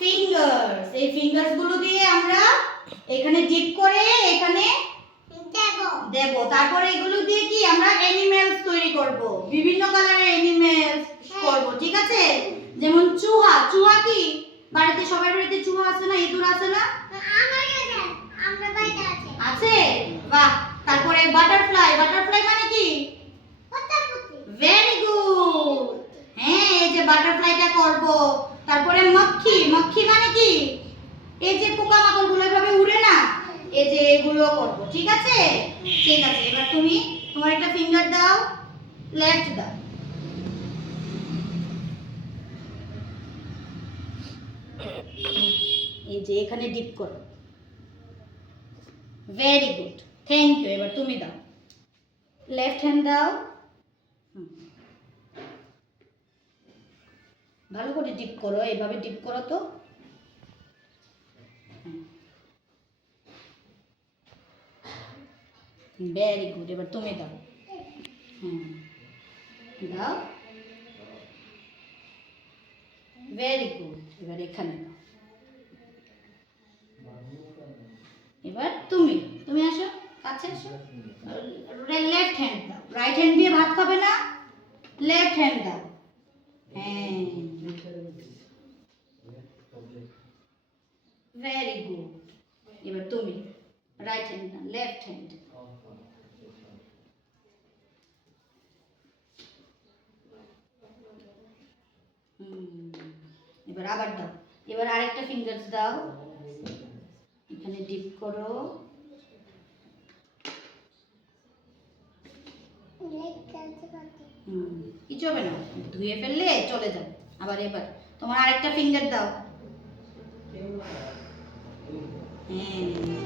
Fingers. এই fingers গুলো দিয়ে আমরা এখানে ডিপ করে এখানে দেব। তারপর এগুলো দিয়ে কি আমরা অ্যানিমেলস তৈরি করব, বিভিন্ন কালারের অ্যানিমেলস করব, ঠিক আছে? যেমন চুহা। চুহা কি বাড়িতে, সবার বাড়িতে চুহা আছে না, ইঁদুর আছে না? আমার কাছে আমরা বাড়িতে আছে। আছে, বাহ। তারপরে বাটারফ্লাই। বাটারফ্লাই মানে কি? পতাপতি। Very good. হ্যাঁ, এই যে বাটারফ্লাইটা করব। তারপরে মক্খি। মক্খি মানে কি? এই যে পোকামাকড়গুলো এভাবে উড়ে না, এই যে এগুলো করব, ঠিক আছে? ঠিক আছে, এবার তুমি তোমার একটা ফিঙ্গার দাও, লেফট দাও। এই যে এখানে ডিপ করো। Very good, thank you. এবার তুমি দাও, লেফট হ্যান্ড দাও। ভালো করে ডিপ করো, এভাবে ডিপ করো তো। ভেরি গুড, এবার তুমি দাও। দাও। ভেরি গুড, এবার এখানে দাও। এবার তুমি তুমি আসো, কাছে আসো। লেফট হ্যান্ড দাও। রাইট হ্যান্ড দিয়ে ভাত খাবে না, লেফট হ্যান্ড দাও। হ্যাঁ, ভেরি গুড। এবার তুমি রাইট হ্যান্ড না, লেফট হ্যান্ড। এবার আবার দাও। এবার আরেকটা ফিঙ্গারস দাও, এখানে ডিপ করো। কিছু হবে না, ধুয়ে ফেললে চলে যাবে। আবার এবার তোমার আরেকটা ফিঙ্গার দাও। হ্যাঁ,